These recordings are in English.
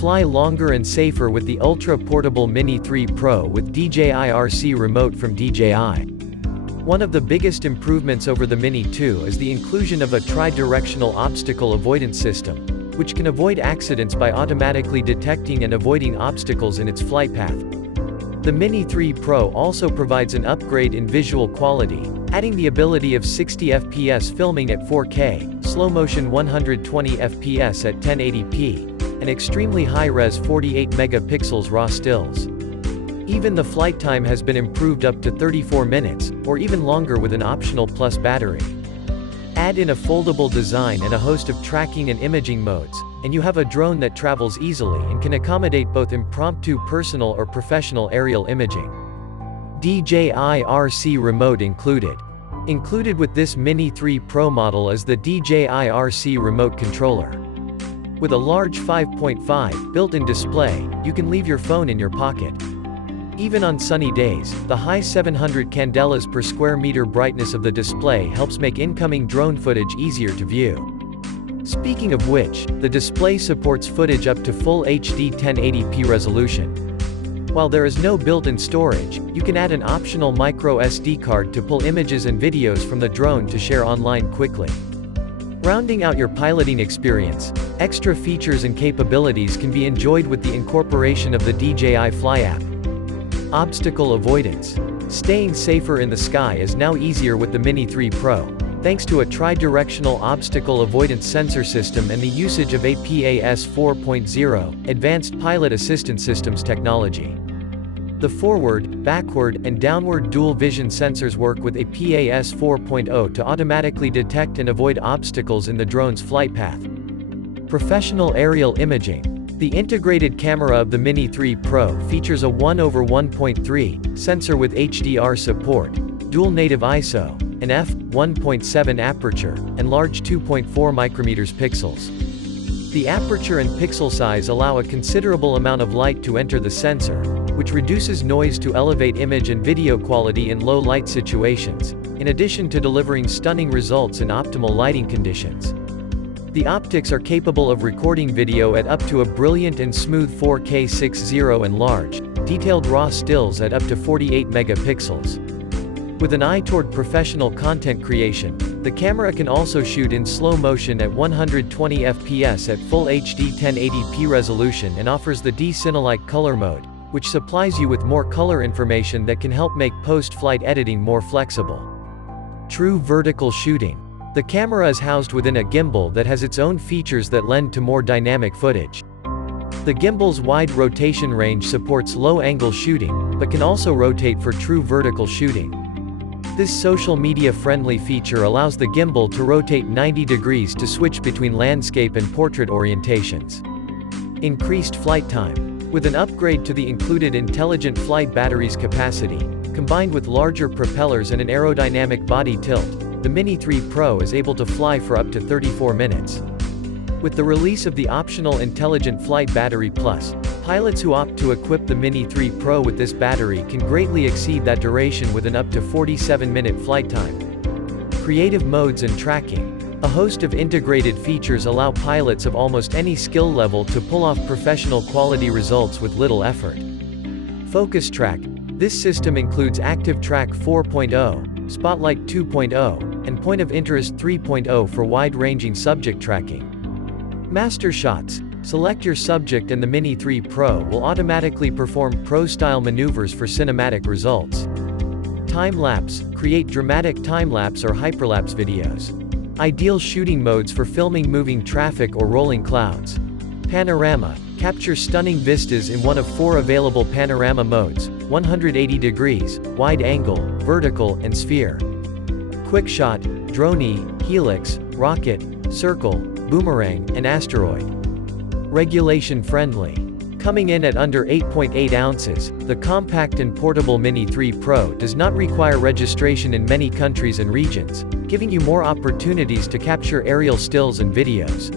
Fly longer and safer with the ultra-portable Mini 3 Pro with DJI RC Remote from DJI. One of the biggest improvements over the Mini 2 is the inclusion of a tri-directional obstacle avoidance system, which can avoid accidents by automatically detecting and avoiding obstacles in its flight path. The Mini 3 Pro also provides an upgrade in visual quality, adding the ability of 60 fps filming at 4K, slow-motion 120 fps at 1080p, and extremely high-res 48 megapixels raw stills. Even the flight time has been improved up to 34 minutes, or even longer with an optional plus battery. Add in a foldable design and a host of tracking and imaging modes, and you have a drone that travels easily and can accommodate both impromptu personal or professional aerial imaging. DJI RC Remote Included. Included with this Mini 3 Pro model is the DJI RC Remote Controller. With a large 5.5 built-in display, you can leave your phone in your pocket. Even on sunny days, the high 700 candelas per square meter brightness of the display helps make incoming drone footage easier to view. Speaking of which, the display supports footage up to full HD 1080p resolution. While there is no built-in storage, you can add an optional microSD card to pull images and videos from the drone to share online quickly. Rounding out your piloting experience, extra features and capabilities can be enjoyed with the incorporation of the DJI Fly app. Obstacle avoidance. Staying safer in the sky is now easier with the Mini 3 Pro, thanks to a tri-directional obstacle avoidance sensor system and the usage of APAS 4.0, Advanced Pilot Assistance Systems technology. The forward, backward, and downward dual vision sensors work with APAS 4.0 to automatically detect and avoid obstacles in the drone's flight path. Professional aerial imaging. The integrated camera of the Mini 3 Pro features a 1/1.3 sensor with HDR support, dual native ISO, an f/1.7 aperture, and large 2.4 micrometers pixels. The aperture and pixel size allow a considerable amount of light to enter the sensor, which reduces noise to elevate image and video quality in low light situations, in addition to delivering stunning results in optimal lighting conditions. The optics are capable of recording video at up to a brilliant and smooth 4K 6.0 and large, detailed raw stills at up to 48 megapixels. With an eye toward professional content creation, the camera can also shoot in slow motion at 120 fps at full HD 1080p resolution and offers the D-Cinelike color mode, which supplies you with more color information that can help make post-flight editing more flexible. True vertical shooting. The camera is housed within a gimbal that has its own features that lend to more dynamic footage. The gimbal's wide rotation range supports low-angle shooting, but can also rotate for true vertical shooting. This social media-friendly feature allows the gimbal to rotate 90 degrees to switch between landscape and portrait orientations. Increased flight time. With an upgrade to the included intelligent flight battery's capacity, combined with larger propellers and an aerodynamic body tilt, the Mini 3 Pro is able to fly for up to 34 minutes. With the release of the optional Intelligent Flight Battery Plus, pilots who opt to equip the Mini 3 Pro with this battery can greatly exceed that duration with an up to 47-minute flight time. Creative modes and tracking. A host of integrated features allow pilots of almost any skill level to pull off professional quality results with little effort. Focus Track. This system includes Active Track 4.0, Spotlight 2.0, and Point of Interest 3.0 for wide-ranging subject tracking. Master Shots. Select your subject and the Mini 3 Pro will automatically perform pro-style maneuvers for cinematic results. Time-lapse. Create dramatic time-lapse or hyperlapse videos. Ideal shooting modes for filming moving traffic or rolling clouds. Panorama. Capture stunning vistas in one of 4 available panorama modes: 180 degrees, wide angle, vertical, and sphere. Quick Shot, Drone, Helix, Rocket, Circle, Boomerang, and Asteroid. Regulation friendly. Coming in at under 8.8 ounces, the compact and portable Mini 3 Pro does not require registration in many countries and regions, giving you more opportunities to capture aerial stills and videos.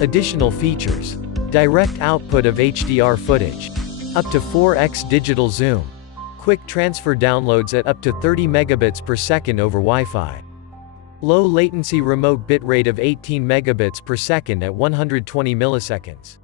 Additional features. Direct output of HDR footage. Up to 4x digital zoom. Quick transfer downloads at up to 30 megabits per second over Wi-Fi. Low latency remote bitrate of 18 megabits per second at 120 milliseconds.